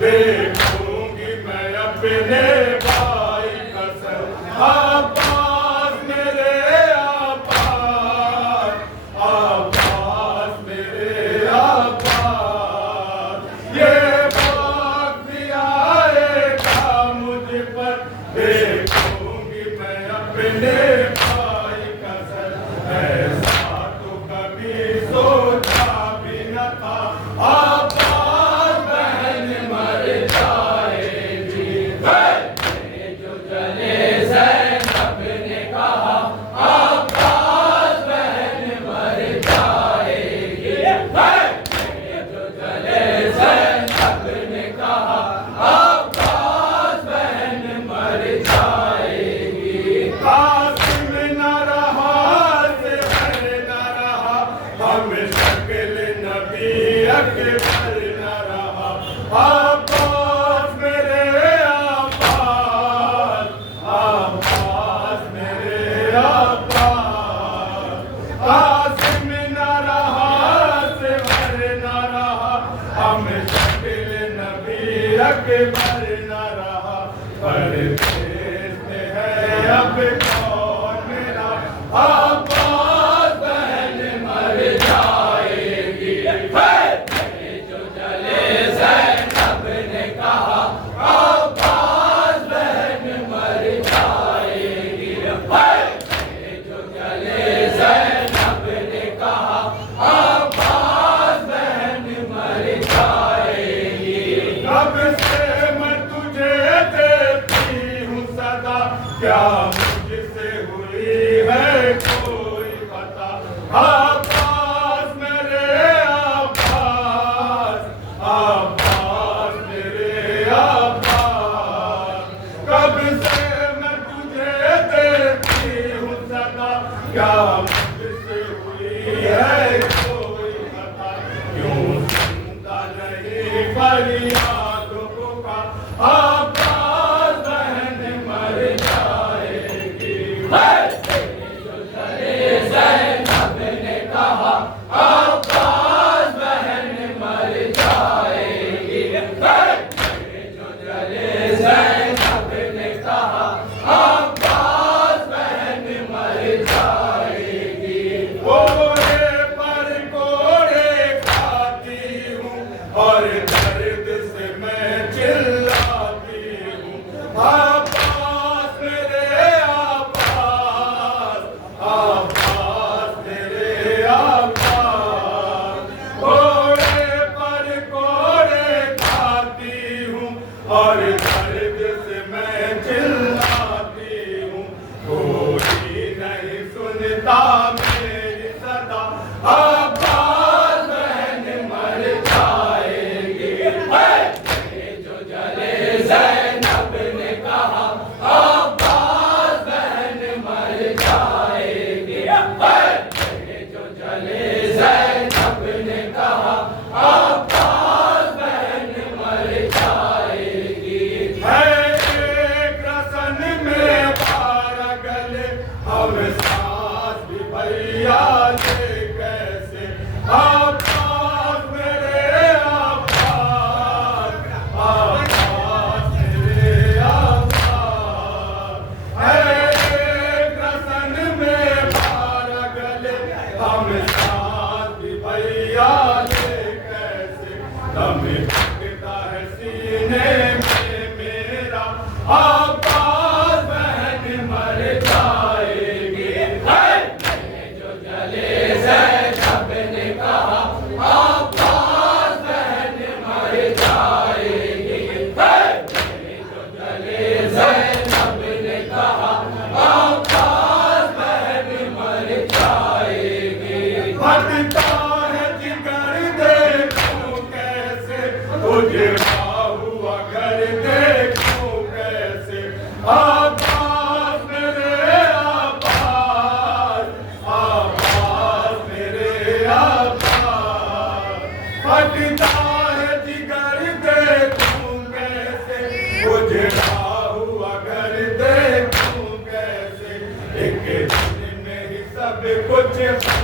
देखूंगी मैं अपने भाई कसर आबाद मेरे आबाद आबाद मेरे आबाद ये वक्त भी आएगा मुझ पर देखूंगी मैं अपने भाई कसर ऐसा तो कभी सोचा भी न था आबाद मेरे आबाद आबाद मेरे आबाद कासिम न रहा सिमर न रहा हम शकील नबी अकबर न रहा परदेश में है अब कौन मेरा आबाद बहन मर जाएगी जो जले ज़ैनब ने कहा आबाद बहन मर जाएगी जो जले ज़ैनब ने कहा आबाद बहन मर जाएगी कब से मैं तुझे देखती हूँ सदा क्या मुझसे हुई है कोई पता आबाद मेरे आबाद आबाद मेरे आबाद कब से मैं तुझे देखती हूँ सदा क्या मुझसे हुई है कोई पता क्यों सुनता नहीं फरियादों का आबाद बहन मर जाएगी जो जले ज़ैनब ने कुछ